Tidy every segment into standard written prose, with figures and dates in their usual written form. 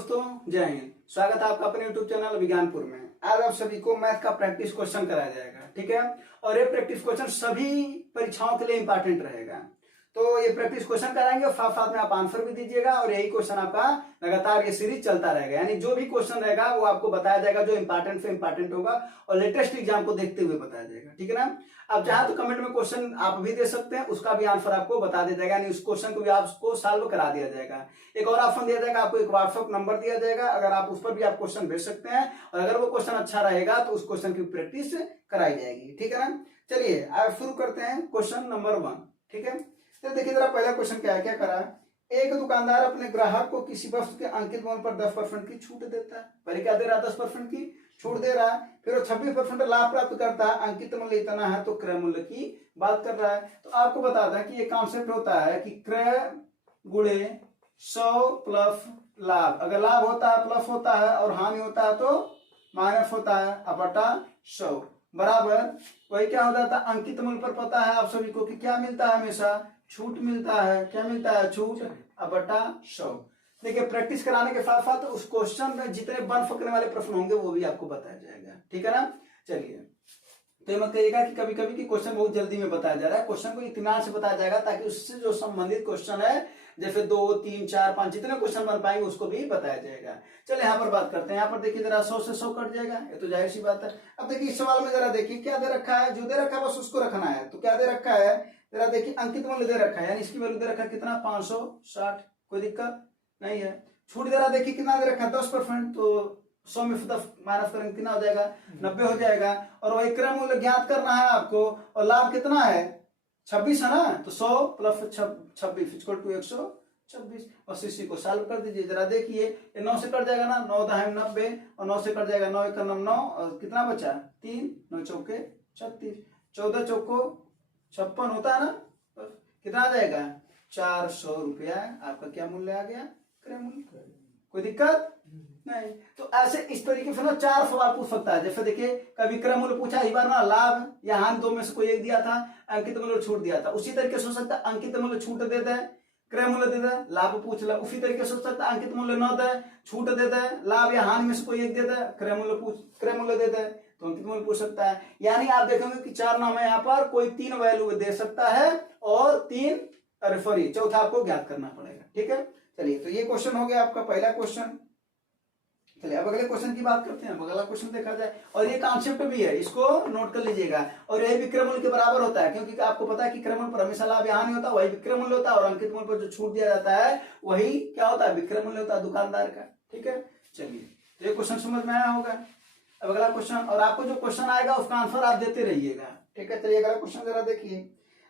दोस्तों, जय हिंद। स्वागत है आपका अपने YouTube चैनल विज्ञानपुर में। आज आप सभी को मैथ का प्रैक्टिस क्वेश्चन कराया जाएगा, ठीक है। और ये प्रैक्टिस क्वेश्चन सभी परीक्षाओं के लिए इंपॉर्टेंट रहेगा। तो ये प्रैक्टिस क्वेश्चन कराएंगे, साथ साथ में आप आंसर भी दीजिएगा और यही क्वेश्चन आपका लगातार ये सीरीज चलता रहेगा। यानी जो भी क्वेश्चन रहेगा वो आपको बताया जाएगा, जो इंपॉर्टेंट से इंपॉर्टेंट होगा और लेटेस्ट एग्जाम को देखते हुए बताया जाएगा, ठीक है ना। आप चाहे तो कमेंट में क्वेश्चन आप भी दे सकते हैं, उसका भी आंसर आपको बता दिया जाएगा, यानी उस क्वेश्चन को भी आपको सॉल्व करा दिया जाएगा। एक और ऑप्शन दिया जाएगा, आपको एक व्हाट्सएप नंबर दिया जाएगा, अगर आप उस पर भी आप क्वेश्चन भेज सकते हैं और अगर वो क्वेश्चन अच्छा रहेगा तो उस क्वेश्चन की प्रैक्टिस कराई जाएगी, ठीक है ना। चलिए आप शुरू करते हैं क्वेश्चन नंबर 1, ठीक है। तो देखिए जरा पहला क्वेश्चन क्या है, क्या करा। एक दुकानदार अपने ग्राहक को किसी वस्तु के अंकित मूल्य पर 10% की छूट देता है। पहले क्या दे रहा है, 10% की छूट दे रहा है। फिर वो 26% लाभ प्राप्त करता है, अंकित मूल्य इतना है, तो क्रय मूल्य की बात कर रहा है। तो आपको बता दें कि ये कॉन्सेप्ट होता है कि क्रय गुणे 100 प्लस लाभ। अगर लाभ होता है प्लस होता है और हानि होता है तो माइनस होता है, अपटा 100 बराबर वही क्या हो जाता है। अंकित मूल्य पर पता है आप सभी को कि क्या मिलता है, हमेशा छूट मिलता है। क्या मिलता है, छूट, अपटा 100। देखिए प्रैक्टिस कराने के साथ साथ उस क्वेश्चन में जितने बन सकने वाले प्रश्न होंगे वो भी आपको बताया जाएगा, ठीक है ना। चलिए तो ये मत कहिएगा कि कभी कभी कि क्वेश्चन बहुत जल्दी में बताया जा रहा है। क्वेश्चन को इत्मीनान से बताया जाएगा ताकि उससे जो संबंधित क्वेश्चन है, जैसे 2, 3, 4, 5 जितने क्वेश्चन बन पाएंगे उसको भी बताया जाएगा। चलिए यहाँ पर बात करते हैं। यहाँ पर देखिए जरा 100 से 100 कट जाएगा, ये तो जाहिर सी बात है। अब देखिए इस सवाल में जरा देखिए क्या दे रखा है, जो दे रखा है बस उसको रखना है। तो क्या दे रखा है, जरा देखिए अंकित मूल्य दे रखा है, यानी इसकी वैल्यू दे रखा है कितना, 560। कोई दिक्कत नहीं है। छूट जरा देखिए कितना दे रखा है, 10%। तो 100 में 10 माइनस करेंगे कितना हो जाएगा, 90 हो जाएगा। और वही क्रय मूल्य ज्ञात करना है आपको, और लाभ कितना है, 26 है ना। तो 100 प्लस 26 इक्वल टू 126। और इसी को सॉल्व कर दीजिए। जरा देखिए ये 9 से कट जाएगा ना, 9 दाएं 90 और 9 से कट जाएगा 9 एक 9 और कितना बचा 3, 9 चौके 36, 14 चौको 56 होता है ना। कितना आ जाएगा, 400 रुपया आपका क्या मूल्य आ गया, क्रय मूल्य। कोई दिक्कत नहीं। तो ऐसे इस तरीके से ना 4 सवाल पूछ सकता है। जैसे देखिए कभी क्रय मूल्य पूछा, इस बार ना लाभ या हानि दो में से कोई एक दिया था, अंकित मूल्य छूट दिया था। उसी तरीके से हो सकता है अंकित मूल्य छूट दे दे, क्रय मूल्य दे दे, लाभ पूछ ले। उसी तरीके से हो सकता है अंकित मूल्य न दे, छूट दे दे, लाभ या हानि में से कोई एक दे दे, क्रय मूल्य दे दे, तो अंकित मूल्य पूछ सकता है। यानी आप देखेंगे कि 4 नाम है यहाँ पर, कोई 3 वैल्यू दे सकता है और 3 सॉरी चौथा आपको ज्ञात करना पड़ेगा, ठीक है। चलिए तो ये क्वेश्चन हो गया आपका पहला क्वेश्चन। चलिए अब अगले क्वेश्चन की बात करते हैं। अगला क्वेश्चन देखा जाए, और ये कॉन्सेप्ट भी है, इसको नोट कर लीजिएगा। और यही विक्रय मूल्य के बराबर होता है, क्योंकि आपको पता है कि क्रय मूल्य पर हमेशा लाभ या हानि होता है, वही विक्रय मूल्य होता है। और अंकित मूल्य पर जो छूट दिया जाता है वही क्या होता है, विक्रय मूल्य होता है दुकानदार का, ठीक है। चलिए तो ये क्वेश्चन समझ में आया होगा। अब अगला क्वेश्चन, और आपको जो क्वेश्चन आएगा उसका आंसर आप देते रहिएगा, ठीक है। चलिए अगला क्वेश्चन जरा देखिए।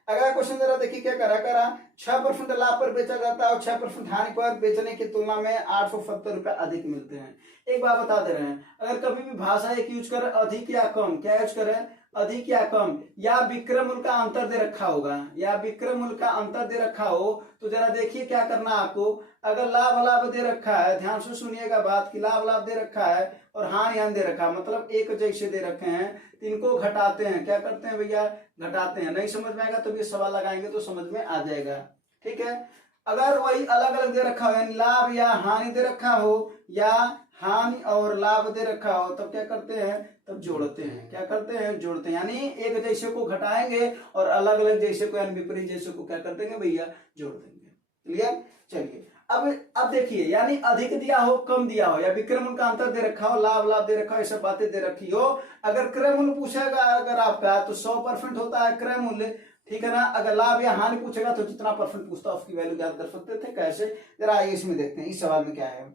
अगला क्वेश्चन जरा देखिए क्या करा 6% लाभ पर बेचा जाता है और 6% हानि पर बेचने की तुलना में 870 रुपए अधिक मिलते हैं। एक बात बता दे रहे हैं, अगर कभी भी भाषा एक यूज करे अधिक या कम, क्या यूज करे, अधिक या कम, या विक्रय मूल्य का अंतर दे रखा होगा, या विक्रय मूल्य का अंतर दे रखा हो, तो जरा देखिए क्या करना आपको। अगर लाभ दे रखा है, ध्यान से सुनिएगा बात, कि लाभ दे रखा है और हानि दे रखा है, मतलब एक जैसे दे रखे हैं, तो इनको घटाते हैं। क्या करते हैं भैया, घटाते हैं। नहीं समझ में आएगा तो भी सवाल लगाएंगे तो समझ में आ जाएगा, ठीक है। अगर वही अलग अलग दे रखा हो, यानी लाभ या हानि दे रखा हो, या हानि और लाभ दे रखा हो, तब क्या करते हैं, तब जोड़ते हैं। क्या करते हैं, जोड़ते हैं। यानी एक जैसे को घटाएंगे और अलग अलग जैसे को यानी विपरीत जैसे को क्या कर देंगे भैया, जोड़ देंगे। क्लियर। चलिए अब देखिए, यानी अधिक दिया हो, कम दिया हो, या विक्रय मूल्य का अंतर दे रखा हो, लाभ दे रखा हो, ये सब बातें दे रखी हो। अगर क्रय मूल्य पूछेगा अगर आपका तो 100% होता है क्रय मूल्य, ठीक है ना। अगर लाभ या हानि पूछेगा तो जितना परसेंट पूछता है उसकी वैल्यू ज्ञात कर सकते थे। कैसे, जरा आइए इसमें देखते हैं। इस सवाल में क्या है,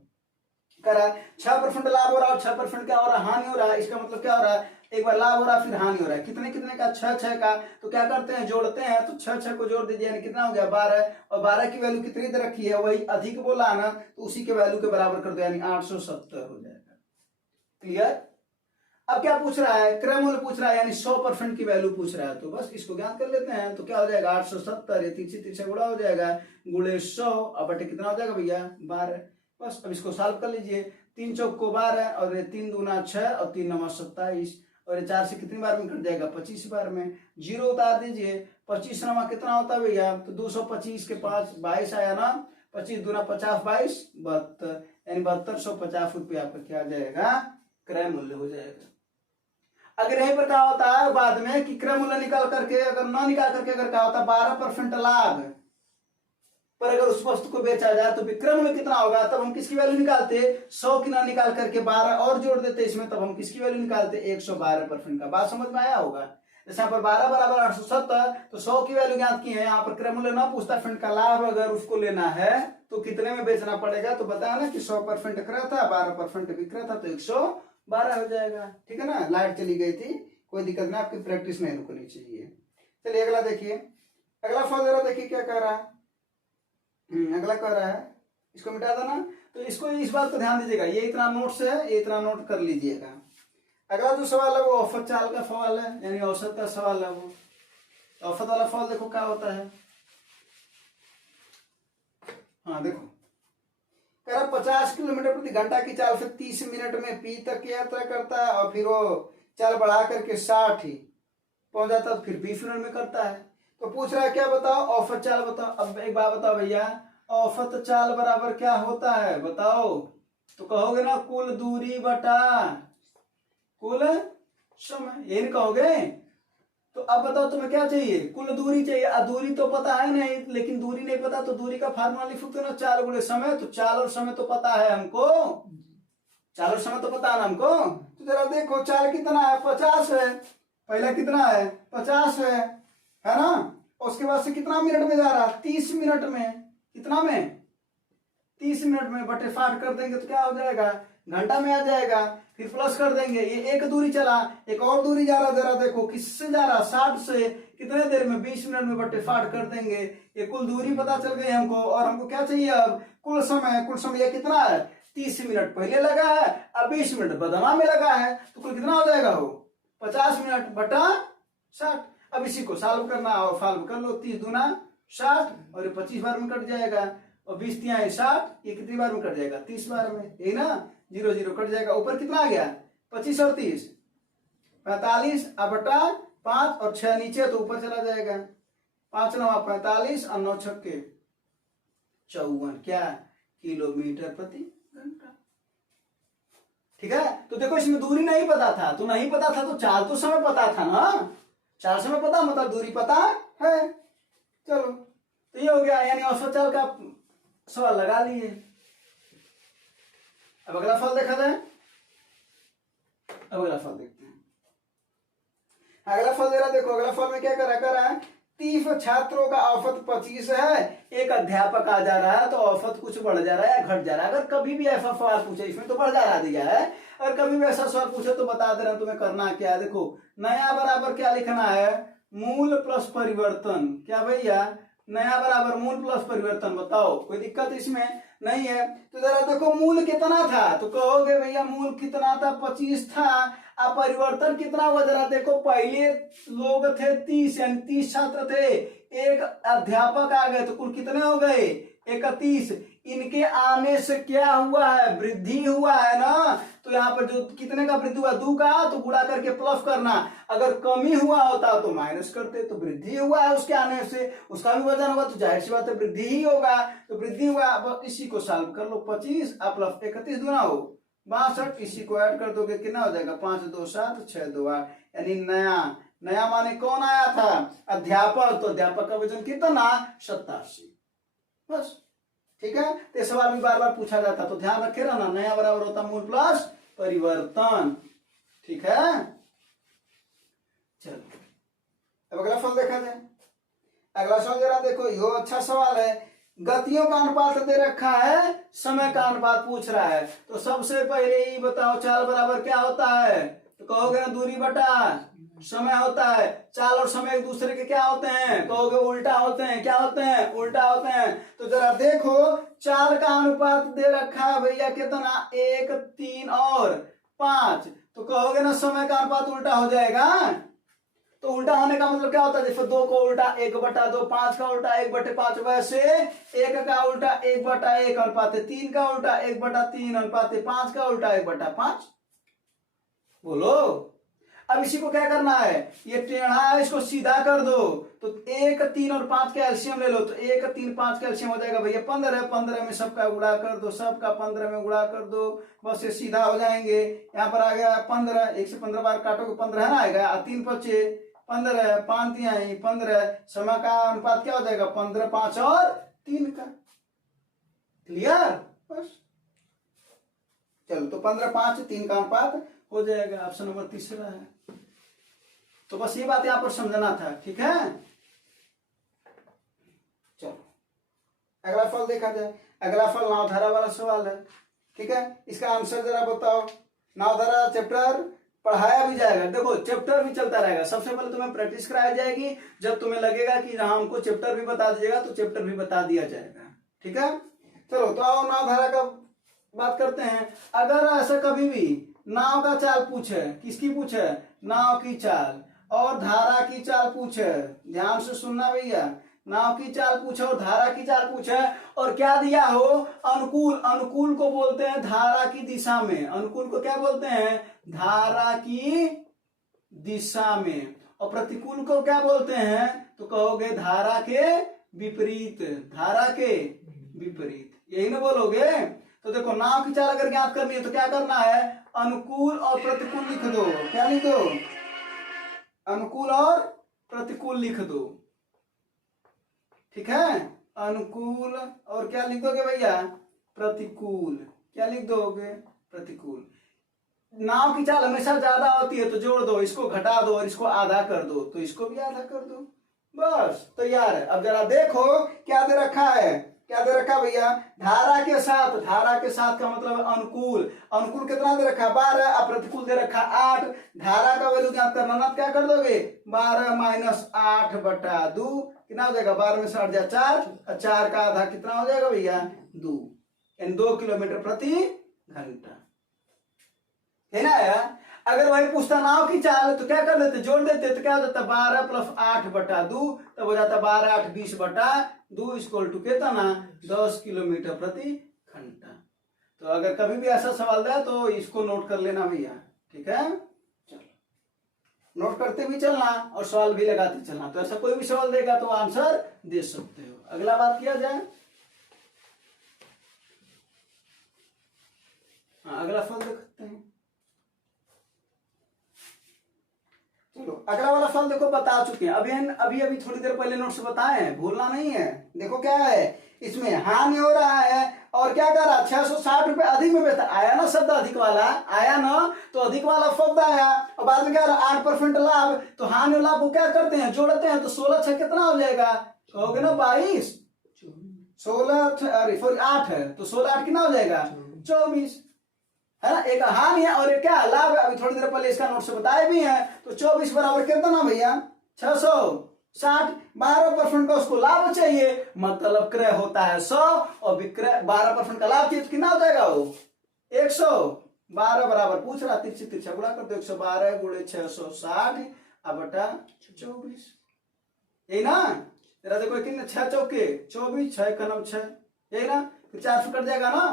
करा 6% लाभ हो रहा है और 6% क्या हो रहा है, हानि हो रहा है। इसका मतलब क्या हो रहा है, एक बार लाभ हो रहा है फिर हानि हो रहा है। कितने कितने का, 6 का। तो क्या करते हैं, जोड़ते हैं। तो 6 को जोड़ दीजिए, यानी कितना हो गया, 12। और 12 की वैल्यू कितनी दे रखी है, वही अधिक बोला ना, तो उसी के वैल्यू के बराबर कर दो, यानी 870 हो जाएगा। क्लियर। अब क्या पूछ रहा है, क्रय मूल्य पूछ रहा है, यानी 100% की वैल्यू पूछ रहा है। तो बस इसको ज्ञात कर लेते हैं। तो क्या हो जाएगा, 870, ये तीसरे गुणा हो जाएगा, गुणे 100 और बटे कितना हो जाएगा भैया, 12। बस अब इसको सॉल्व कर लीजिए। 3 चौक को 12 और 3 दूना 6 और 3 नवा 27, और 4 से कितनी बार में कट जाएगा, 25 बार में। 0 उतार दीजिए, 25 नवा कितना होता है भैया, तो 225 के 5 22 आया ना, 25 दूना 50 22 72, यानी 7250 रुपये आपका क्या आ जाएगा, क्रय मूल्य हो जाएगा। अगर यहीं पर क्या होता है बाद में कि क्रय मूल्य निकाल करके अगर न निकाल करके अगर क्या होता है 12% लाभ पर अगर उस वस्तु को बेचा जाए तो विक्रय मूल्य कितना होगा, तब हम किसकी वैल्यू निकालते, 100 की ना निकाल करके 12 और जोड़ देते इसमें, तब हम किसकी वैल्यू निकालते, 112% का। बात समझ में आया होगा। जैसे यहाँ पर 12 बराबर 870, तो 100 की वैल्यू ज्ञात की है, यहाँ पर क्रय मूल्य ना पूछता, फंड का लाभ अगर उसको लेना है तो कितने में बेचना पड़ेगा, तो बताया ना कि 100% क्रय था, 12% विक्रय था, तो 112 हो जाएगा। ठीक है ना, लाइट चली गई थी, कोई दिक्कत नहीं, आपकी प्रैक्टिस नहीं रुकनी चाहिए। चलिए अगला देखिए, अगला फल जरा देखिए क्या कह रहा है। अगला कह रहा है, इसको मिटा देना, तो इसको इस बात को ध्यान दीजिएगा, ये इतना नोट्स है, ये इतना नोट कर लीजिएगा। अगला जो सवाल है वो औसत चाल का सवाल है, यानी औसत का सवाल है वो। औसत वाला फल देखो क्या होता है। हाँ देखो, कह रहा 50 किलोमीटर प्रति घंटा की चाल से 30 मिनट में पी तक की यात्रा करता है, और फिर वो चाल बढ़ा करके 60 ही पहुंच जाता है, फिर 20 मिनट में करता है। तो पूछ रहा है क्या बताओ, औसत चाल बताओ। अब एक बात बताओ भैया, औसत चाल बराबर क्या होता है बताओ, तो कहोगे ना कुल दूरी बटा कुल समय, ये नहीं कहोगे। तो अब बताओ तुम्हें क्या चाहिए, कुल दूरी चाहिए। दूरी तो पता है नहीं, लेकिन दूरी नहीं पता तो दूरी का फार्मूला लिख सकते हो ना, चाल गुणे समय। तो चाल और समय तो पता है हमको, चाल और समय तो पता है ना हमको। तो जरा देखो चाल कितना है, 50 है, पहला कितना है 50 है ना। उसके बाद से कितना मिनट में जा रहा है, 30 मिनट में, कितना में 30 मिनट में, बटे 60 कर देंगे तो क्या हो जाएगा, घंटा में आ जाएगा। फिर प्लस कर देंगे, ये एक दूरी चला, एक और दूरी जा रहा, जरा देखो किससे जा रहा, 60 से, कितने देर में, 20 मिनट में, बटे 60 कर देंगे, ये कुल दूरी पता चल गई हमको। और हमको क्या चाहिए अब, कुल समय। कुल समय ये कितना है, 30 मिनट पहले लगा है, अब 20 मिनट बदमा में लगा है, तो कुल कितना हो जाएगा वो 50 मिनट बटा 60। अब इसी को सॉल्व करना और सॉल्व कर लो, 30 दूना 60, और ये 25 बार में कट जाएगा, और 20 तिया 60, ये कितनी बार में कट जाएगा, 30 बार में, यही ना, 0 0 कट जाएगा। ऊपर कितना आ गया, 25 और 30 45, अब बटा 5 और 6 नीचे, तो ऊपर चला जाएगा, 5 9 45 और 9 छक्के 54 क्या किलोमीटर प्रति घंटा। ठीक है, तो देखो इसमें दूरी नहीं पता था, तो नहीं पता था तो चाल तो समय पता था ना, चाल समय पता मतलब दूरी पता है। चलो तो ये हो गया, यानी औसत चाल का सवाल लगा लिए। अब अगला फल देखा जाए, अब अगला फल देखते हैं। अगला फल दे रहा, देखो अगला फल में क्या कर रहा है, 30 छात्रों का औसत 25 है, एक अध्यापक आ जा रहा है, तो औसत कुछ बढ़ जा रहा है या घट जा रहा है। अगर कभी भी ऐसा सवाल पूछे, इसमें तो बढ़ जा रहा दिया है, अगर कभी भी ऐसा सवाल पूछे तो बता दे रहा तुम्हें करना क्या है। देखो नया बराबर क्या लिखना है, मूल प्लस परिवर्तन। क्या भैया, नया बराबर मूल प्लस परिवर्तन। बताओ कोई दिक्कत इसमें नहीं है। तो जरा देखो मूल कितना था, तो कहोगे भैया मूल कितना था, 25 था, अब परिवर्तन कितना हुआ, जरा देखो पहले लोग थे 30, यानी 30 छात्र थे, एक अध्यापक आ गए, तो कुल कितने हो गए 31। इनके आने से क्या हुआ है, वृद्धि हुआ है ना। तो यहाँ पर जो कितने का वृद्धि हुआ, 2 का, तो गुणा करके प्लस करना। अगर कमी हुआ होता तो माइनस करते, तो वृद्धि हुआ है उसके आने से, उसका भी वजन होगा, तो जाहिर सी बात है वृद्धि ही होगा, तो वृद्धि हुआ। अब इसी को सॉल्व कर लो, 25 प्लस 31 दूना हो 62, इसी को ऐड कर दोगे कितना हो जाएगा, 5 2 7 6 2 8, यानी नया। नया माने कौन आया था, अध्यापक, तो अध्यापक का वजन कितना 87। बस ठीक है, तो सवाल भी बार बार पूछा जाता, तो ध्यान रखे रहना, नया बराबर होता मूल प्लस परिवर्तन। ठीक है, चलो अब अगला फल देखा जाए। अगला सवाल जरा देखो, यो अच्छा सवाल है, गतियों का अनुपात दे रखा है, समय का अनुपात पूछ रहा है। तो सबसे पहले ही बताओ चाल बराबर क्या होता है, तो कहोगे ना दूरी बटा समय होता है। चाल और समय एक दूसरे के क्या होते हैं, कहोगे उल्टा होते हैं। क्या होते हैं, उल्टा होते हैं। तो जरा देखो चाल का अनुपात दे रखा है भैया कितना, 1 3 और 5, तो कहोगे ना समय का अनुपात उल्टा हो जाएगा। तो उल्टा होने का मतलब क्या होता है, देखो 2 को उल्टा 1/2, 5 का उल्टा 1/5, वैसे 1 का उल्टा 1/1 अनुपात 3 का उल्टा 1/3 अनुपात 5 का उल्टा 1/5। बोलो अब इसी को क्या करना है, ये टेढ़ा है इसको सीधा कर दो, तो 1, 3 और 5 का एलसीएम ले लो, तो 1, 3, 5 का एलसीएम हो जाएगा भैया 15 है, 15 में सबका गुणा कर दो, सबका 15 में गुणा कर दो, बस ये सीधा हो जाएंगे। यहाँ पर आ गया 15, 1 से 15 बार काटोगे 15 है ना आएगा, 3 पचे 15, 5 तिहाई 15, समय का अनुपात क्या हो जाएगा 15, 5 और 3 का। क्लियर, बस चलो, तो 15, 5, 3 का अनुपात हो जाएगा। ऑप्शन नंबर तीसरा है। तो बस ये बात यहाँ पर समझना था, ठीक है। चलो अगला फल देखा जाए। अगला फल नावधारा वाला सवाल है, ठीक है। इसका आंसर जरा बताओ। नावधारा चैप्टर पढ़ाया भी जाएगा, देखो चैप्टर भी चलता रहेगा। सबसे पहले तुम्हें प्रैक्टिस कराई जाएगी, जब तुम्हें लगेगा कि हाँ हमको चैप्टर भी बता दीजिएगा तो चैप्टर भी बता दिया जाएगा, ठीक है। चलो तो आओ नावधारा का बात करते हैं। अगर ऐसा कभी भी नाव का चाल पूछे, किसकी पूछे, नाव की चाल, और धारा की चाल पूछे, ध्यान से सुनना भैया, नाव की चाल पूछे और धारा की चाल पूछे, और क्या दिया हो, अनुकूल, अनुकूल को बोलते हैं धारा की दिशा में, अनुकूल को क्या बोलते हैं, धारा की दिशा में, और प्रतिकूल को क्या बोलते हैं, तो कहोगे धारा के विपरीत, धारा के विपरीत, यही ना बोलोगे। तो देखो नाव की चाल अगर ज्ञात करनी है तो क्या करना है, अनुकूल और प्रतिकूल लिख दो, क्या लिख दो, अनुकूल और प्रतिकूल लिख दो, ठीक है। अनुकूल और क्या लिख दोगे भैया, प्रतिकूल, क्या लिख दोगे, प्रतिकूल। नाव की चाल हमेशा ज्यादा होती है तो जोड़ दो, इसको घटा दो और इसको आधा कर दो, तो इसको भी आधा कर दो, बस तैयार है। अब जरा देखो क्या दे रखा है, क्या दे रखा भैया, धारा के साथ, धारा के साथ का मतलब अनुकूल, अनुकूल कितना दे रखा 12, और प्रतिकूल दे रखा 8। धारा का वैल्यू ज्ञात करना ना, क्या कर दोगे 12 माइनस 8 बटा 2, कितना हो जाएगा, 12 में से 8 जाए 4, और 4 का आधा कितना हो जाएगा भैया 2, यानी 2 किलोमीटर प्रति घंटा, है ना यार। अगर वही पूछता नाव की चाल तो क्या कर देते, जोड़ देते, तो क्या हो जाता 12 प्लस 8 बटा 2, तब हो जाता 12, 8, 20 बटा 2 इक्वल टू कितना ना 10 किलोमीटर प्रति घंटा। तो अगर कभी भी ऐसा सवाल दे तो इसको नोट कर लेना भैया, ठीक है। चलो नोट करते भी चलना और सवाल भी लगाते चलना, तो ऐसा कोई भी सवाल देगा तो आंसर दे सकते हो। अगला बात किया जाए, अगला फल देखते हैं। चलो अगला वाला फल देखो बता चुके हैं, अभी अभी थोड़ी देर पहले नोट से बताए हैं, भूलना नहीं है। देखो क्या है, इसमें हानि हो रहा है और क्या कर रहा, 660 रुपए अधिक में बेचता, आया ना शब्द अधिक वाला, आया ना, तो अधिक वाला शब्द आया, और बाद में क्या 8% लाभ, तो हानि और लाभ को क्या करते हैं, जोड़ते हैं, तो 16 6 कितना हो जाएगा, कहोगे ना 22, 16 अरे सॉरी 8 है, तो 16 8 कितना हो जाएगा 24, है ना। एक हानि है और एक क्या लाभ है, अभी थोड़ी देर पहले इसका नोट से बताए भी हैं। तो 24 बराबर कितना ना भैया 660, 12% का उसको लाभ चाहिए, मतलब क्रय होता है 100 और विक्रय 12% का लाभ चाहिए, तो कितना हो जाएगा वो 112 बराबर पूछ रहा, तिरछी तिरछा गुणा कर दो, 112 गुणे 660 अब बटा 24, यही ना। तेरा देखो कितने 6 चौके 24, 6 का 6, यही ना। तो 4 से कट जाएगा ना,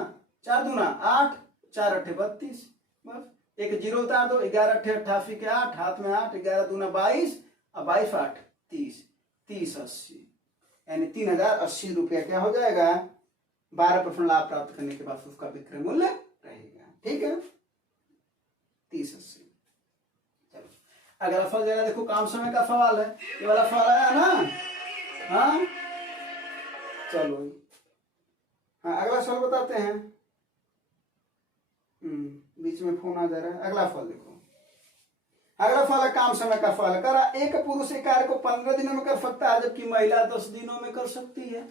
4 दूना 8, 4 8 32, बस एक जीरो उतार दो, 11 8 88 के 8, हाथ में 8, 11 दूना 22 और 22 8 30, 30 80, यानी 3080 रुपया क्या हो जाएगा, 12% लाभ प्राप्त करने के बाद उसका विक्रय मूल्य रहेगा, ठीक है 3080। चलो अगला फल जरा देखो, काम समय का सवाल है, ये वाला फल आया ना, हाँ चलो हाँ अगला सवाल बताते हैं। बीच में फोन आ जा रहा है। अगला फल देखो, अगला फल है काम समय का फल। करा एक पुरुष एक कार्य को 15 दिनों में कर सकता है, जबकि महिला 10 दिनों में कर सकती है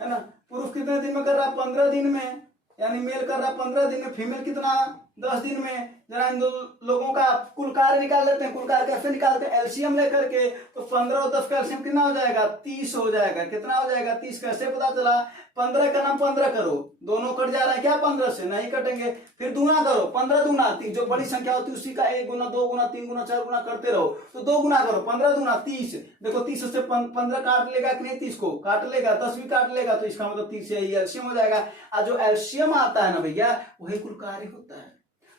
ना। पुरुष कितने दिन में कर रहा है 15 दिन में, यानी मेल कर रहा है 15 दिन में, फीमेल कितना 10 दिन में। जरा इन दो लोगों का कुल कार्य निकाल लेते हैं। कुल कार्य कैसे निकालते हैं, एलसीएम लेकर के, तो 15 और 10 का एलसीएम कितना हो जाएगा 30 हो जाएगा। कितना हो जाएगा 30, कैसे पता चला, 15 का नाम 15 करो, दोनों कट जा रहा है क्या 15 से, नहीं कटेंगे, फिर दूना करो, 15 दूना 30, जो बड़ी संख्या होती है उसी का 1 गुना 2 गुना 3 गुना 4 गुना करते रहो, तो 2 गुना करो, 15 दूना 30। देखो 30 से 15 काट लेगा कि नहीं, 30 को काट लेगा, 10 भी काट लेगा, तो इसका मतलब 30 से ही एलसीएम हो जाएगा। और जो एलसीएम आता है ना भैया, वही कुल कार्य होता है।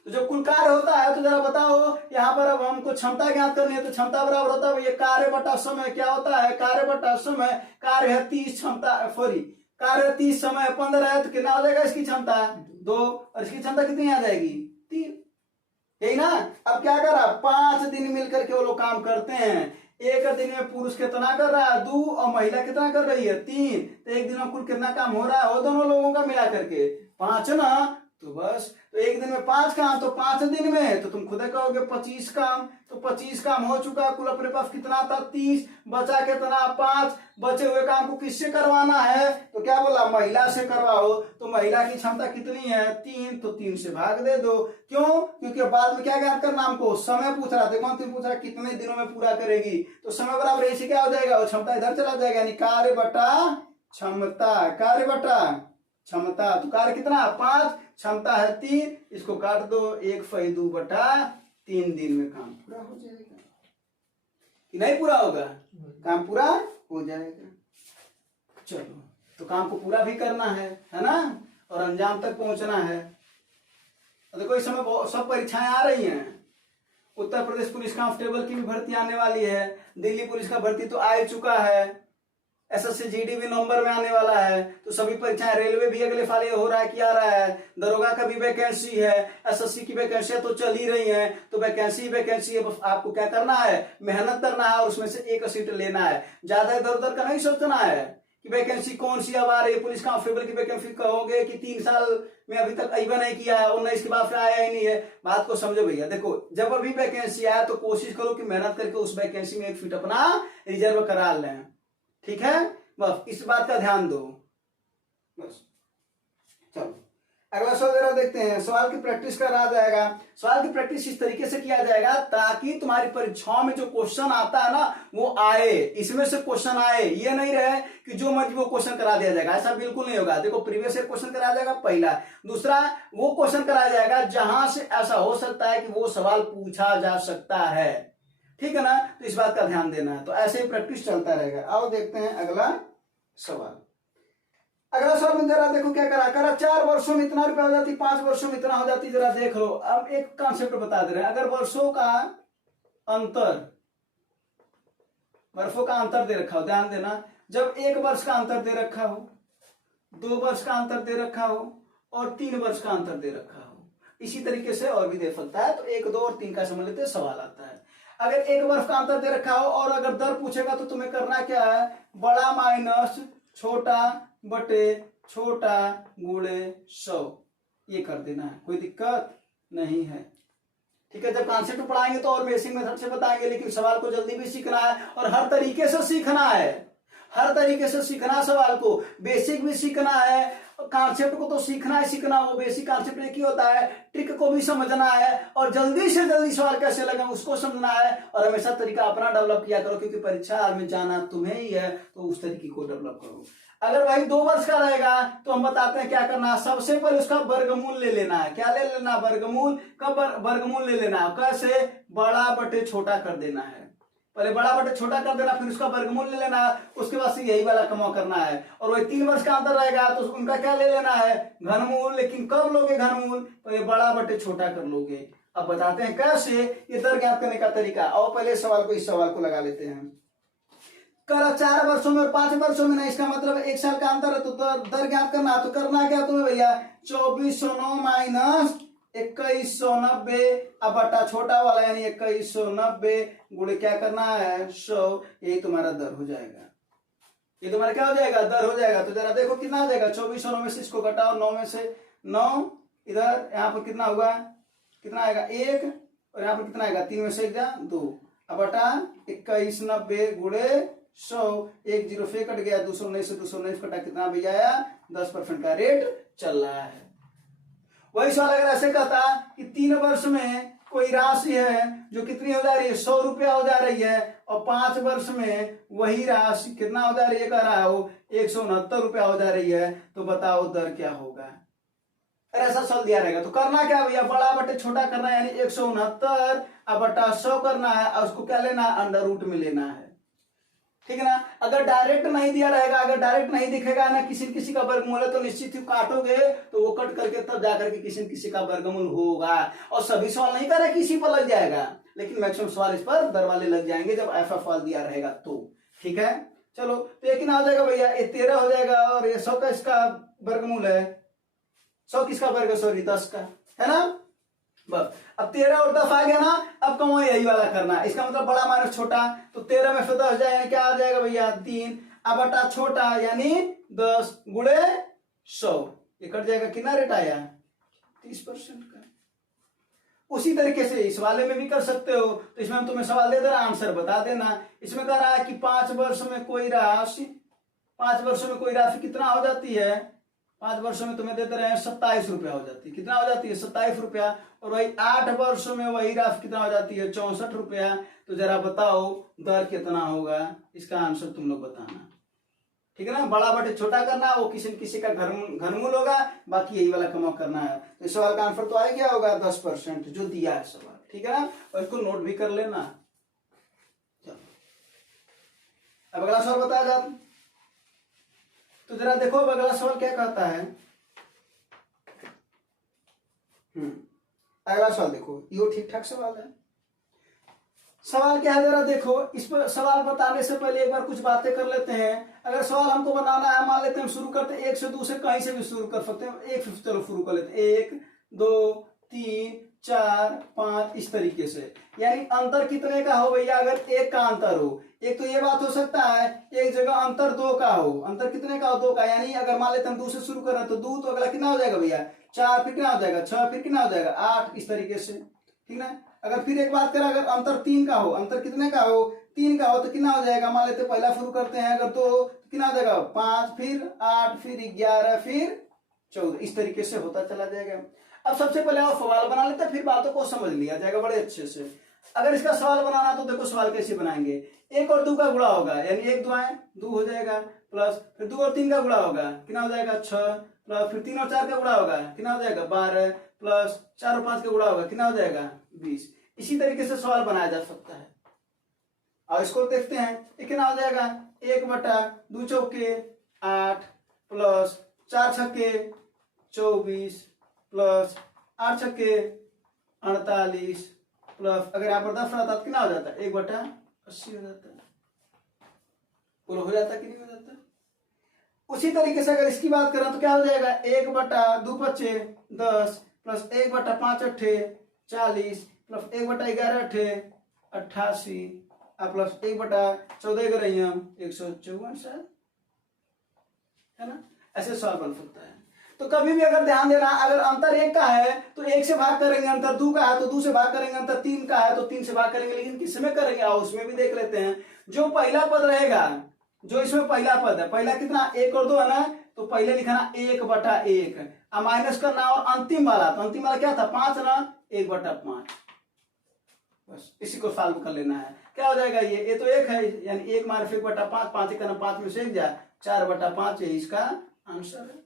तो जब कुल कार्य होता है तो जरा बताओ यहाँ पर अब हमको क्षमता ज्ञात करनी है, तो क्षमता बराबर होता है ये कार्य बटा समय। क्या होता है? कार्य बटा समय। कार्य है 30, क्षमता सॉरी कार्य 30, समय 15 है, तो कितना हो जाएगा इसकी क्षमता? 2। और इसकी क्षमता कितनी आ जाएगी? 3। यही ना। अब क्या करा? 5 दिन मिलकर के वो लोग काम करते हैं। एक दिन में पुरुष कितना कर रहा है? 2, और महिला कितना कर रही है? 3। तो एक दिन में कुल कितना काम हो रहा है वो दोनों लोगों का मिला करके? 5 ना। तो बस, तो एक दिन में 5 काम, तो 5 दिन में तो तुम खुद कहोगे 25 काम। तो 25 काम हो चुका। कुल अपने पास कितना था? 30। बचा कितना? 5। बचे हुए काम को किससे करवाना है? तो क्या बोला? महिला से करवाओ। तो महिला की क्षमता कितनी है? 3। तो 3 से भाग दे दो। क्यों? क्योंकि बाद में क्या ज्ञात करना हमको? समय पूछ रहा था। कौन 3 पूछ रहा? कितने दिनों में पूरा करेगी? तो समय बराबर ऐसे क्या हो जाएगा? वो क्षमता इधर चला जाएगा, यानी कार्य बटा क्षमता। कार्य बटा क्षमता। तो कार्य कितना? 5, क्षमता है 3। इसको काट दो, 1/2 बटा 3 दिन में काम पूरा हो जाएगा कि नहीं पूरा होगा? काम पूरा हो जाएगा। चलो, तो काम को पूरा भी करना है ना, और अंजाम तक पहुंचना है। देखो इस समय सब परीक्षाएं आ रही हैं। उत्तर प्रदेश पुलिस कांस्टेबल की भी भर्ती आने वाली है। दिल्ली पुलिस का भर्ती तो आ ही चुका है। एसएससी जीडी भी नवंबर में आने वाला है। तो सभी परीक्षाएं, रेलवे भी अगले साल हो रहा है कि आ रहा है। दरोगा का भी वैकेंसी है। एसएससी की वैकेंसी तो चल ही रही है। तो वैकेंसी है, बस आपको क्या करना है? मेहनत करना है और उसमें से एक सीट लेना है। ज्यादा इधर उधर का नहीं सोचना है कि वैकेंसी कौन सी अब आ रही है। पुलिस कांस्टेबल की वैकेंसी कहोगे कि 3 साल में अभी तक अइबा नहीं किया है, 19 के बाद से आया ही नहीं है। बात को समझो भैया। देखो, जब अभी वैकेंसी आया तो कोशिश करो कि मेहनत करके उस वैकेंसी में एक सीट अपना रिजर्व करा लें। ठीक है, बस इस बात का ध्यान दो। बस चलो अगला सवाल जरा देखते हैं। सवाल की प्रैक्टिस करा जाएगा। सवाल की प्रैक्टिस इस तरीके से किया जाएगा ताकि तुम्हारी परीक्षाओं में जो क्वेश्चन आता है ना वो आए, इसमें से क्वेश्चन आए। ये नहीं रहे कि जो मर्जी वो क्वेश्चन करा दिया जाएगा, ऐसा बिल्कुल नहीं होगा। देखो, प्रीवियस ईयर क्वेश्चन कराया जाएगा पहला। दूसरा, वो क्वेश्चन कराया जाएगा जहां से ऐसा हो सकता है कि वो सवाल पूछा जा सकता है। ठीक है ना, तो इस बात का ध्यान देना है। तो ऐसे ही प्रैक्टिस चलता रहेगा। आओ देखते हैं अगला सवाल। अगला सवाल में जरा देखो क्या करा 4 वर्षों में इतना रुपया हो जाती, 5 वर्षों में इतना हो जाती। जरा देख लो। अब एक कॉन्सेप्ट बता दे रहे हैं। अगर वर्षों का अंतर दे रखा हो, ध्यान देना। जब 1 वर्ष का अंतर दे रखा हो, 2 वर्ष का अंतर दे रखा हो और 3 वर्ष का अंतर दे रखा हो, इसी तरीके से और भी दे सकता है। तो 1, 2 और 3 का समझ लेते सवाल आता है। अगर 1 वर्ष का अंतर दे रखा हो और अगर दर पूछेगा तो तुम्हें करना क्या है? बड़ा माइनस छोटा बटे छोटा गुणे 100, ये कर देना है। कोई दिक्कत नहीं है। ठीक है, जब कॉन्सेप्ट पढ़ाएंगे तो और बेसिक मेथड से बताएंगे, लेकिन सवाल को जल्दी भी सीखना है और हर तरीके से सीखना है। हर तरीके से सीखना, सवाल को बेसिक भी सीखना है, कॉन्सेप्ट को तो सीखना ही सीखना। वो बेसिक कॉन्सेप्ट एक ही होता है, ट्रिक को भी समझना है और जल्दी से जल्दी सवाल कैसे लगे उसको समझना है। और हमेशा तरीका अपना डेवलप किया करो, क्योंकि परीक्षा में जाना तुम्हें ही है, तो उस तरीके को डेवलप करो। अगर भाई 2 वर्ष का रहेगा तो हम बताते हैं क्या करना है। सबसे पहले उसका वर्गमूल ले लेना है। क्या ले लेना? वर्गमूल। कब वर्गमूल ले लेना है? कैसे? बड़ा बटे छोटा कर देना है। पहले बड़ा बटे छोटा कर देना, फिर उसका वर्गमूल ले लेना है। उसके बाद से यही वाला कमा करना है। और वही 3 वर्ष का अंतर रहेगा तो उनका क्या ले लेना है? घनमूल। लेकिन कब लोगे घनमूल? पहले बड़ा बटे छोटा कर लोगे। अब बताते हैं कैसे, ये दर ज्ञात करने का तरीका। और पहले सवाल को, इस सवाल को लगा लेते हैं। करा 4 वर्षों में और 5 वर्षों में नहीं, इसका मतलब 1 साल का अंतर है। तो दर ज्ञात करना है। तो करना क्या तुम्हें भैया? 2409 माइनस 2190 अब बटा छोटा वाला यानी 2190 गुणे क्या करना है? 100। यही तुम्हारा दर हो जाएगा। ये तुम्हारा क्या हो जाएगा? दर हो जाएगा। तो जरा देखो कितना आ जाएगा। 2409 में से इसको घटाओ, 9 में से 9 इधर, यहाँ पर कितना होगा? कितना आएगा? 1। और यहाँ पर कितना आएगा? 3 में से 1 2 अब बटा 2190 गुणे 100। 1 0 से कट गया, 219 से 219 कटा, कितना भैया आया? 10% का रेट चल रहा है। वही सवाल अगर ऐसे कहता कि 3 वर्ष में कोई राशि है जो कितनी हो जा रही है? 100 रुपया हो जा रही है, और 5 वर्ष में वही राशि कितना हो जा रही है? कह रहा हो 169 रुपया हो जा रही है। तो बताओ दर क्या होगा? ऐसा सवाल दिया रहेगा तो करना क्या भैया? बड़ा बटे छोटा करना है, यानी 169 अब बटा 100 करना है और उसको क्या लेना है? अंडर रूट में लेना है। ठीक है ना। अगर डायरेक्ट नहीं दिया रहेगा, अगर डायरेक्ट नहीं दिखेगा ना किसी किसी का वर्गमूल है, तो निश्चित ही काटोगे तो वो कट करके तब जाकर के किसी किसी का वर्गमूल होगा। और सभी सवाल नहीं कर रहे कि इसी पर लग जाएगा, लेकिन मैक्सिमम सवाल इस पर दरवाजे लग जाएंगे जब ऐसा फॉल दिया रहेगा तो। ठीक है, चलो तो ये कितना हो जाएगा भैया, ये 13 हो जाएगा, और ये 100 का इसका वर्गमूल है, 100 किसका वर्ग, सॉरी 10 का, है ना। बस अब 13 और 10 आ गया ना, अब कमो यही वाला करना है, इसका मतलब बड़ा माइनस छोटा, तो 13 में से 10 हो जाए क्या आ जाएगा भैया 3, अब बटा छोटा यानी 10 गुणे 100, ये कट जाएगा, कितना रेट आया 30% का। उसी तरीके से इस वाले में भी कर सकते हो, तो इसमें हम तुम्हें सवाल दे दे रहा, आंसर बता देना। इसमें कह रहा है कि 5 वर्ष में कोई राशि, 5 वर्षों में कोई राशि कितना हो जाती है, 5 वर्षों में तुम्हें देते रहे 27 रुपया हो जाती है, कितना हो जाती है 27 रुपया, और वही 8 वर्षों में वही राशि कितना हो जाती है 64 रुपया। तो जरा बताओ दर कितना होगा, इसका आंसर तुम लोग बताना। ठीक है ना, बड़ा बटे छोटा करना, वो किसी न किसी का घनमूल होगा, बाकी यही वाला कम करना है। तो इस सवाल का आंसर तो आया क्या होगा 10% जो दिया है सवाल। ठीक है ना, और इसको नोट भी कर लेना। चलो अब अगला सवाल बताया जाता, तो जरा देखो अगला सवाल क्या कहता है। अगला सवाल देखो, ये ठीक ठाक सवाल है। सवाल क्या है जरा देखो, इस पर सवाल बताने से पहले एक बार कुछ बातें कर लेते हैं। अगर सवाल हमको बनाना है, मान लेते हैं हम शुरू करते हैं 1 से 2 से, कहीं से भी शुरू कर सकते हैं, 1 से चलो शुरू कर लेते हैं, 1 2 3 4 5 इस तरीके से। यानी अंतर कितने का हो भैया, अगर 1 का अंतर हो, एक तो ये बात हो सकता है एक जगह अंतर 2 का हो, अंतर कितने का हो 2 का, यानी अगर मान लेते हैं 2 से शुरू कर रहे हैं तो 2, तो अगला कितना हो जाएगा भैया 4, फिर कितना हो जाएगा 6, फिर कितना हो जाएगा 8, इस तरीके से। ठीक ना, अगर फिर एक बात करें, अगर अंतर 3 का हो, अंतर कितने का हो 3 का हो, तो कितना हो जाएगा, मान लेते पहला शुरू करते हैं, अगर 2 तो कितना हो जाएगा 5, फिर 8, फिर 11, फिर 14, इस तरीके से होता चला जाएगा। अब सबसे पहले आप सवाल बना लेते हैं, फिर बातों को समझ लिया जाएगा बड़े अच्छे से। अगर इसका सवाल बनाना तो देखो सवाल कैसे बनाएंगे, 1 और 2 का गुणा होगा, यानी 1 2 2 हो जाएगा, प्लस फिर 2 और 3 का गुणा होगा, कितना हो जाएगा 6, प्लस फिर 3 और 4 का गुणा होगा, कितना हो जाएगा 12, प्लस 4 और 5 का गुणा होगा, कितना हो जाएगा 20। इसी तरीके से सवाल बनाया जा सकता है। और इसको देखते हैं, ये कितना हो जाएगा 1 बटा 2 चौके 8, प्लस 4 छक्के 24, प्लस 8 छक्के 48, प्लस अगर यहाँ पर 10 रहता तो कितना हो जाता है 1 बटा 80 हो जाता है। बोलो हो जाता कि नहीं हो जाता। उसी तरीके से अगर इसकी बात करें तो क्या हो जाएगा 1 बटा 2 पच्चे 10, प्लस 1 बटा 5 अट्ठे 40, प्लस 1 बटा 11 अट्ठे 88, प्लस 1 बटा 14 करेंगे 154 शायद, है ना। ऐसे सवाल बन सकता है। तो कभी भी अगर ध्यान देना, अगर अंतर 1 का है तो 1 से भाग करेंगे, अंतर 2 का है तो 2 से भाग करेंगे, अंतर 3 का है तो 3 से भाग करेंगे, लेकिन किसमें करेंगे आओ उसमें भी देख लेते हैं। जो पहला पद रहेगा, जो इसमें पहला पद है, पहला कितना 1 और 2 है ना, तो पहले लिखना 1 बटा 1, अब माइनस करना, और अंतिम वाला, तो अंतिम वाला क्या था 5 ना, 1 बटा 5, बस इसी को सॉल्व कर लेना है। क्या हो जाएगा ये तो 1 है, यानी 1 माइनस 1 बटा 5, 5 1 5 में से 1 जाए 4 बटा 5 है इसका आंसर है।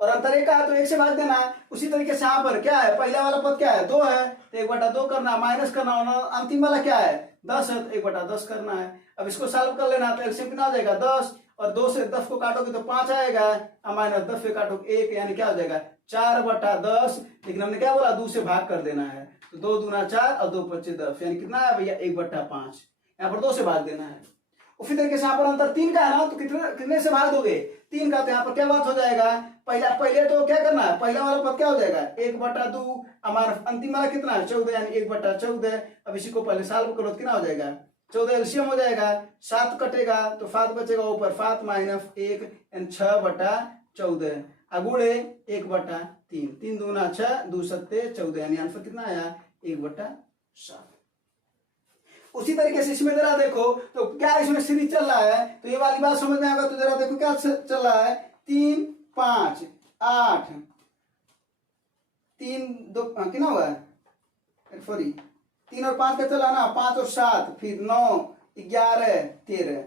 और अंतर 1 का है तो 1 से भाग देना है। उसी तरीके से यहाँ पर क्या है, पहला वाला पद क्या है 2 है तो 1 बटा 2 करना, माइनस करना, और अंतिम वाला क्या है 10 है तो 1 बटा 10 करना है। अब इसको सॉल्व कर लेना, तो एलसीएम कितना हो जाएगा 10, और 2 से 10 को काटोगे तो 5 आएगा, और माइनस 10 से काटोगे 1, यानी क्या हो जाएगा 4 बटा 10। लेकिन हमने क्या बोला 2 से भाग कर देना है, तो 2 दूना 4 और 2 पच्चे 10, यानी कितना है भैया 1 बटा 5, यहाँ पर 2 से भाग देना है। उसी तरीके से यहाँ पर अंतर 3 का है ना, तो कितने से भाग दोगे 3 का, तो यहाँ पर क्या बात हो जाएगा, पहले तो क्या करना है, पहला वाला पद क्या हो जाएगा 1 बटा 2, हमारा अंतिम वाला कितना है 14, यानी 1 बटा 14। अब इसी को पहले सॉल्व करो तो कितना हो जाएगा 14, एलसीएम हो जाएगा, 7 कटेगा तो 7 बचेगा ऊपर, 7 माइनस 1 यानी 6 बटा 14, अगुड़े 1 बटा 3, 3 दूना 6, 2 सत्ते 14, यानी आंसर कितना आया 1 बटा 7। उसी तरीके से इसमें जरा देखो, तो क्या इसमें सीरीज चल रहा है, तो ये वाली बात समझ में आएगा। तो जरा देखो क्या चल रहा है, 3 5 8 3 2 कितना हुआ सॉरी 3 और 5 का चला ना, 5 और 7 फिर 9 11 13।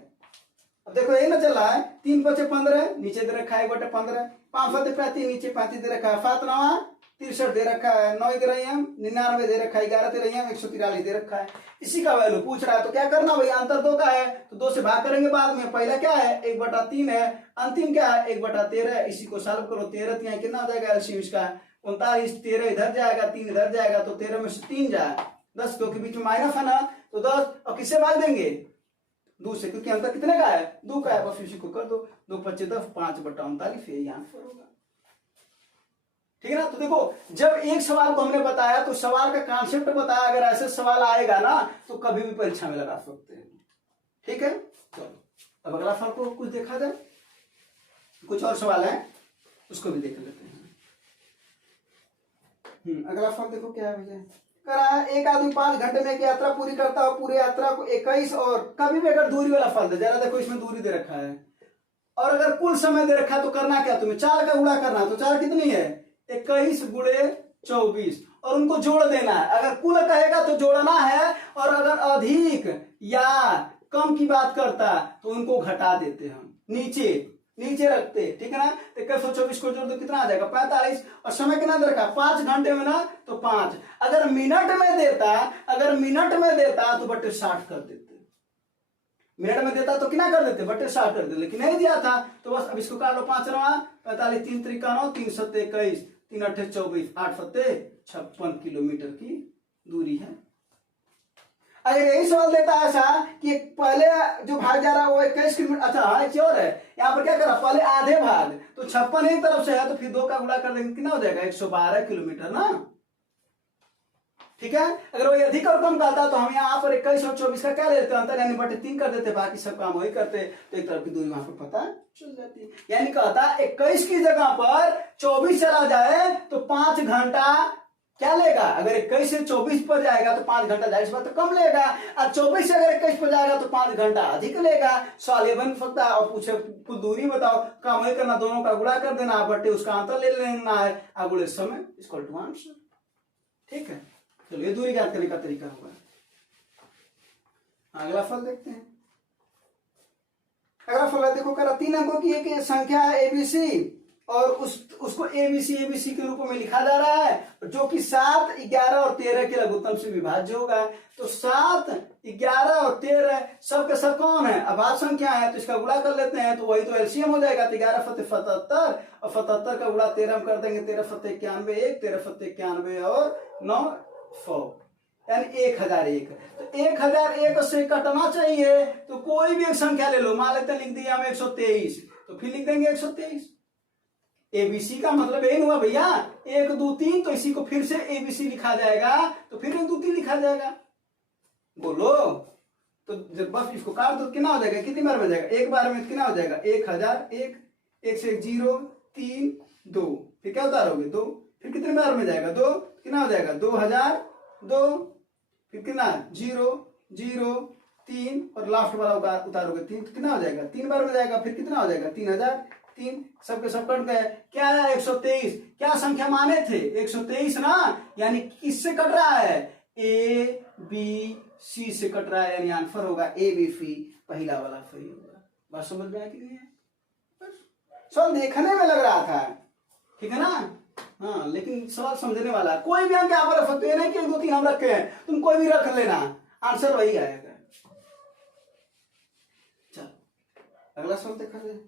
अब देखो ये ना चल रहा है 3 5 15, नीचे दे रखा है 1 बटे 15, 5 7 35 नीचे 35 दे रखा है, 7 9 63 दे रखा है, 9 दे रही है, 99 दे रखा है, 11 दे रही है, 143 दे रखा है। इसी का वैल्यू पूछ रहा है तो क्या करना भैया, अंतर 2 का है तो 2 से भाग करेंगे बाद में। पहला क्या है 1/3 है, अंतिम क्या है 1/13। इसी को सॉल्व करो, 13 यहाँ कितना हो जाएगा एलसीएम इसका 39, 13 इधर जाएगा, 3 इधर जाएगा तो 13 में से 3 जाए 10, क्योंकि बीच में माइनस है ना तो 10। और किससे भाग देंगे 2 से, क्योंकि अंतर कितने का है 2 का है। बस इसी को कर दो, 2 25 10, 5/39 यही आंसर होगा। ठीक है ना। तो देखो जब एक सवाल को हमने बताया तो सवाल का कॉन्सेप्ट बताया, अगर ऐसे सवाल आएगा ना तो कभी भी परीक्षा में लगा सकते हैं। ठीक है, चलो अब अगला सवाल को कुछ देखा जाए, कुछ और सवाल है उसको भी देख लेते हैं। अगला सवाल देखो क्या है भैया, करा एक आदमी 5 घंटे में एक यात्रा पूरी करता है, पूरी यात्रा को 21 और कभी भी अगर दूरी वाला फल दे, जरा देखो इसमें दूरी दे रखा है और अगर कुल समय दे रखा है तो करना क्या तुम्हें 4 का गुणा करना है। तो 4 कितनी है 21 × 24 और उनको जोड़ देना है। अगर कुल कहेगा तो जोड़ना है और अगर अधिक या कम की बात करता तो उनको घटा देते हम, नीचे रखते। ठीक है ना। 2124 को जोड़ दो कितना आ जाएगा 45 और समय कितना दे रखा 5 घंटे में ना तो 5। अगर मिनट में देता तो बटे 60 कर देते, मिनट में देता तो कितना कर देते बटे 60 कर देते, लेकिन नहीं दिया था तो बस अब इसको काट लो 5 रवा 45, 3 3 9, 3 7 21, 3 8 24, 8 7 56 किलोमीटर की दूरी है। अगर यही सवाल देता है ऐसा कि पहले जो भाग जा रहा है वो 21 किलोमीटर, अच्छा एक और है यहाँ पर क्या करा पहले आधे भाग तो 56 एक तरफ से है तो फिर 2 का गुणा कर देंगे कितना हो जाएगा 112 किलोमीटर ना। ठीक है। अगर वो अधिक और कम कहता तो हम यहाँ पर 21 और 24 का क्या लेते हैं अंतर, यानी बटे 3 कर देते, बाकी सब काम वही करते तो एक तरफ की दूरी वहां पर पता चल जाती। यानी कहता 21 की जगह पर 24 चला जाए तो 5 घंटा क्या लेगा, अगर 21 से 24 पर जाएगा तो 5 घंटा जाहिर बात तो कम लेगा, और 24 से अगर 21 पर जाएगा तो 5 घंटा अधिक लेगा। सवाल ये बन सकता है और पूछे कुछ दूरी बताओ, काम वही करना, दोनों का गुणा कर देना, बटे उसका अंतर ले लेना है, अगले समय इक्वल टू आंसर। ठीक है, चलो ये दूरी ज्ञात करने का तरीका होगा। अगला फल देखते हैं। अगला फल देखो करा 3 अंकों की एक संख्या है एबीसी और उसको एबीसी के रूप में लिखा जा रहा है जो कि 7, 11 और 13 के लघुत्तम से विभाज्य होगा। तो 7, 11 और 13 सब के सब कौन है अभाज्य संख्या है, तो इसका गुणा कर लेते हैं तो वही तो एलसीएम हो जाएगा। तो 11 फते 77 और 77 का गुणा 13 कर देंगे, 13 फते 91 1, 13 फते 91 और 9 100 यानी 1001। तो 1001 से कटना चाहिए तो कोई भी एक संख्या ले लो, मान लेते हैं लिख दिया हमें 123 तो फिर लिख देंगे 123। एबीसी का मतलब यही हुआ भैया 1 2 3, तो इसी को फिर से एबीसी लिखा जाएगा तो फिर 1 2 3 लिखा जाएगा। बोलो तो जब बस इसको काट दो कितना हो जाएगा, कितनी बार में जाएगा एक बार में कितना हो जाएगा 1001, 1 से 0 3 2, फिर क्या उतारोगे 2, फिर कितने बार में जाएगा 2, कितना हो जाएगा 2002, फिर कितना 0 0 3 और लास्ट वाला उतारोगे 3, कितना हो जाएगा 3 बार में जाएगा, फिर कितना हो जाएगा 3003। सबके सब कट गए, क्या है 123, क्या संख्या माने थे 123 ना, यानी किससे कट रहा है ए बी सी से कट रहा है, यानी आंसर होगा ए बी सी, पहला वाला सही होगा। बात समझ में आई कि नहीं है, सवाल देखने में लग रहा था ठीक है ना, हाँ लेकिन सवाल समझने वाला है। कोई भी अंक यहाँ पर रख सकते हैं, नहीं कि 1 2 3 हम रखे हैं, तुम कोई भी रख लेना आंसर वही आएगा। चल अगला सवाल देखा जाए,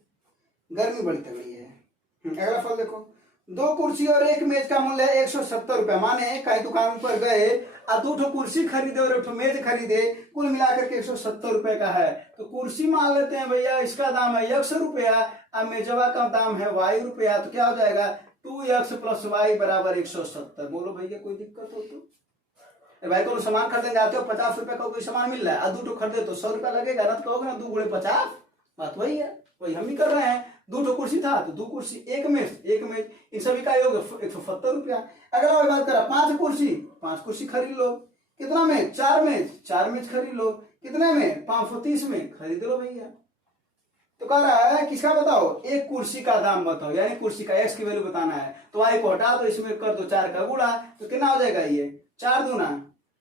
गर्मी बड़ी तगड़ी है। अगला फल देखो 2 कुर्सी और 1 मेज का मूल्य है 170 रुपया। माने कई दुकान पर गए और 2 कुर्सी खरीदे और 1 मेज खरीदे, कुल मिलाकर के 170 रुपए का है। तो कुर्सी मान लेते हैं भैया इसका दाम है x रुपया और मेजवा का दाम है y रुपया, तो क्या हो जाएगा 2x + y = 170। बोलो भैया कोई दिक्कत हो तो भाई को सामान खरीदने जाते हो 50 रुपए का कोई सामान मिल रहा है और 2 खरीदे तो 100 रुपया लगेगा ना, तो कहोगे ना 2 × 50, बात वही है, वही हम ही कर रहे हैं। 2 कुर्सी था तो 2 कुर्सी 1 मेज इन सभी का योग 170 रुपया। अगर और बात करा 5 कुर्सी खरीद लो, कितना में 4 मेज खरीद लो, कितने में 530 में खरीद लो भैया। तो कह रहा है किसका बताओ, एक कुर्सी का दाम बताओ, यानी कुर्सी का x की वैल्यू बताना है। तो y को हटा दो, इसमें कर दो 4 का गुणा, तो कितना हो जाएगा ये 4 दूना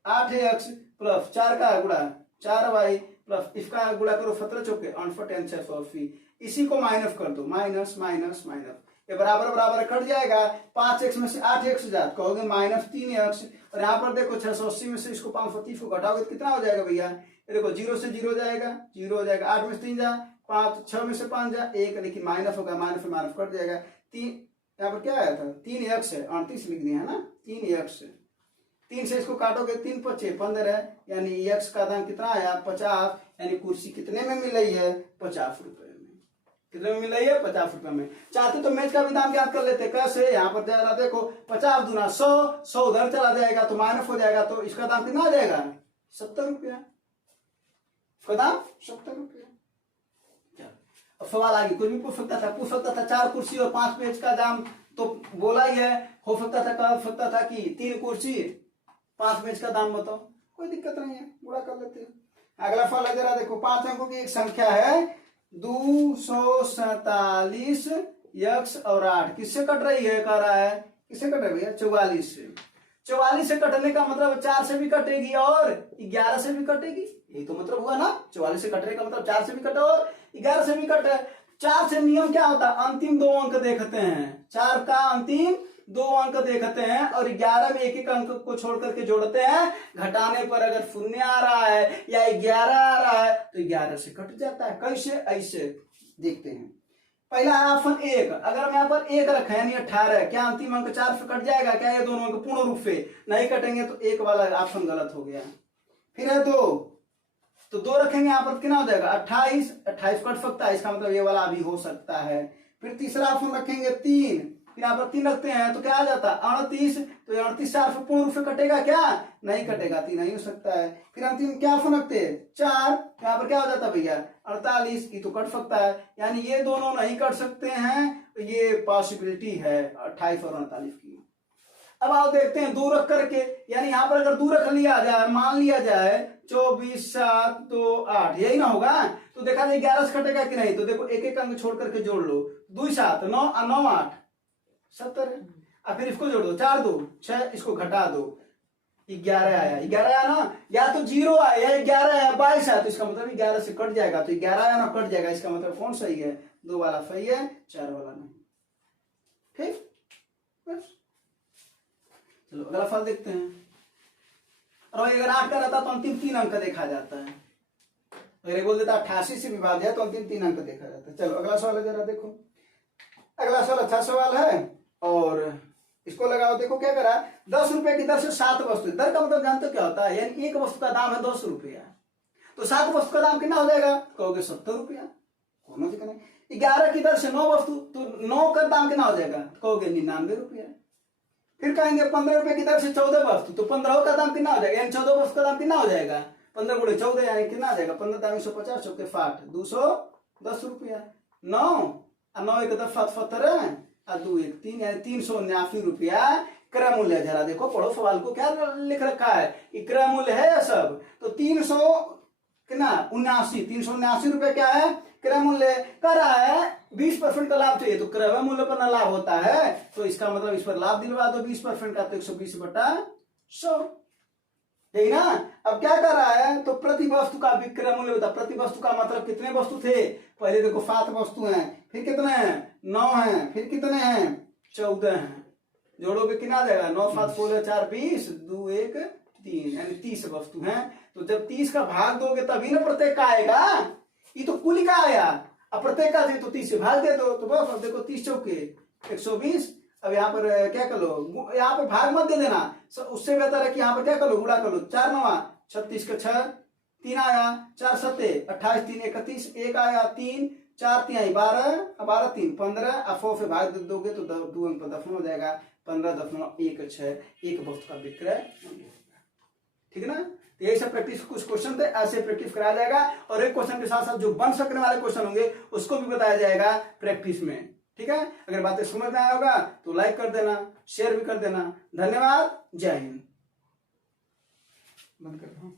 8x + 4 का गुणा 4y प्लस इसका गुणा करो 17 चौके 48 680, इसी को माइनस कर दो, माइनस माइनस माइनस, ये बराबर बराबर कट जाएगा, 5x में से 8x जात कहोगे -3x, और यहाँ पर देखो 680 में से इसको 530 को घटाओगे तो कितना हो जाएगा भैया, ये देखो 0 से 0 जाएगा, 0 हो जाएगा, 8 में से 3 जा 5, 6 में से 5 जा 1, लेकिन माइनस होगा, माइनस से माइनस कट जाएगा। 3 यहाँ पर क्या आया था, 3x है, 38 लिख दिया है ना, 3x 3 से इसको काटोगे 3 पचे 15, यानी x का दाम कितना आया 50, यानी कुर्सी कितने में मिल रही है 50 रुपए में। कितने में मिल रही है 50 रुपए में। चाहते तो मेज का भी दाम याद कर लेते, कैसे, यहाँ पर जा रहा देखो 50 दूना 100, 100 उधर चला जाएगा तो माइनस हो जाएगा, तो इसका दाम कितना आ जाएगा 70 रुपया, इसका दाम 70 रुपया। अब सवाल आगे कुछ भी पूछ सकता था, 4 कुर्सी और 5 मेज का दाम तो बोला ही है, हो सकता था कह सकता था कि 3 कुर्सी 5 मेज का दाम बताओ, कोई दिक्कत नहीं है, बुरा कर लेते हैं। अगला सवाल है, जरा देखो 5 अंकों की एक संख्या है 247 x और 8 किससे कट रही है, कह रहा है किससे कट रही है 44 से। 44 से कटने का मतलब 4 से भी कटेगी और 11 से भी कटेगी, यही तो मतलब हुआ ना, 44 से कटने का मतलब 4 से भी कटे और 11 से भी कटे। 4 से नियम क्या होता है, अंतिम 2 अंक देखते हैं, 4 का अंतिम 2 अंक देखते हैं और 11 में एक अंक को छोड़ करके जोड़ते हैं, घटाने पर अगर शून्य आ रहा है या 11 आ रहा है तो 11 से कट जाता है। कैसे, ऐसे देखते हैं। पहला ऑप्शन 1, अगर हम यहाँ पर 1 रखें यानी 18, क्या अंतिम अंक 4 से कट जाएगा, क्या ये दोनों अंक पूर्ण रूप से नहीं कटेंगे, तो 1 वाला ऑप्शन गलत हो गया। फिर है 2, तो 2 रखेंगे यहाँ पर कितना हो जाएगा 28, 28 कट सकता है, इसका मतलब ये वाला भी हो सकता है। फिर तीसरा ऑप्शन रखेंगे 3, फिर यहाँ पर 3 रखते हैं तो क्या आ जाता है 38, तो 38 4 से पूर्ण रूप से कटेगा क्या, नहीं कटेगा, 3 नहीं हो सकता है। फिर अंतिम क्या ऑप्शन रखते हैं 4, यहाँ पर क्या हो जाता है भैया 48, ये तो कट सकता है, यानी ये दोनों नहीं कट सकते हैं, तो ये पॉसिबिलिटी है 28 और 48 की। अब आप देखते हैं 2 रख करके, यानी यहाँ पर अगर 2 रख लिया जाए, मान लिया जाए 24 7 2 8, यही ना होगा, तो देखा जाए 11 से कटेगा कि नहीं, तो देखो एक एक अंक छोड़ करके जोड़ लो, 2 7 9 9 8 70 है, अब फिर इसको जोड़ दो 4 2 6, इसको घटा दो 11 आया, 11 आया ना, या तो 0 आया 11 आया 22 आया, तो इसका मतलब 11 से कट जाएगा, तो 11 आया ना कट जाएगा, इसका मतलब कौन सही है 2 वाला सही है, 4 वाला नहीं। ठीक, बस चलो अगला फल देखते हैं। और अगर 8 का रहता तो अंतिम 3 अंक देखा जाता है, अगर बोल देता 88 से विभाज्य है तो अंतिम 3 अंक देखा जाता है। चलो अगला सवाल है, जरा देखो अगला सवाल अच्छा सवाल है और इसको लगाओ। देखो क्या करा, 10 रुपए की दर से 7 वस्तु, दर का मतलब जानते हो क्या होता है, यानी एक वस्तु का दाम है 10 रुपया, तो 7 वस्तु का दाम कितना हो जाएगा, कहोगे 70 रुपया, कोनो दिक्कत नहीं। 11 की दर से 9 वस्तु, तो 9 का दाम कितना हो जाएगा, कहोगे 99 रुपया। फिर कहेंगे 15 रुपए की दर से 14 वस्तु, तो 15 का दाम कितना हो जाएगा, यानी 14 वस्तु का दाम कितना हो जाएगा 15 गुणे 14, यानी कितना आ जाएगा 15 दाम 150 चौके 60 210 रुपया। 9 और 9 1 10 7 17 और 2 1 3, यानी 379 रुपया क्रय मूल्य। जरा देखो पढ़ो सवाल को क्या लिख रखा है, क्रय मूल्य है यह सब, तो 379 रुपए क्या है क्रय मूल्य, कर रहा है 20% का लाभ चाहिए, तो क्रय मूल्य पर ना लाभ होता है, तो इसका मतलब इस पर लाभ दिलवा दो 20% का, तो 120/100, ठीक ना। अब क्या कर रहा है, तो प्रति वस्तु का विक्रय मूल्य होता है, प्रति वस्तु का मतलब कितने वस्तु थे, पहले देखो 7 वस्तु हैं, फिर कितने हैं 9 हैं, फिर कितने हैं 14 हैं, जोड़ोगे कितना आ जाएगा 9 7 16 4 20 2 1 3, यानी 30 वस्तु हैं। तो जब 30 का भाग दोगे तभी ना प्रत्येक का आएगा, ये तो कुल का आया, अब प्रत्येक का दे तो 30 से भाग दे दो, तो बस अब देखो 30 चौके 120। अब यहाँ पर क्या कर लो, यहाँ पर भाग मत दे देना, उससे बेहतर है कि यहाँ पर क्या कर लो गुणा कर लो, 4 9 36 का 6 3 आया, 4 7 28 3 31 1 आया 3 4 3 12 12 3 15, अब 4 से भाग दोगे तो 2 अंक पर दफन हो जाएगा 15.16, एक वस्तु का विक्रय, ठीक ना। तो यही सब प्रैक्टिस कुछ क्वेश्चन थे, ऐसे प्रैक्टिस कराया जाएगा, और एक क्वेश्चन के साथ साथ जो बन सकने वाले क्वेश्चन होंगे उसको भी बताया जाएगा प्रैक्टिस में, ठीक है। अगर बातें समझ में आया होगा तो लाइक कर देना, शेयर भी कर देना। धन्यवाद, जय हिंद। बंद कर दो।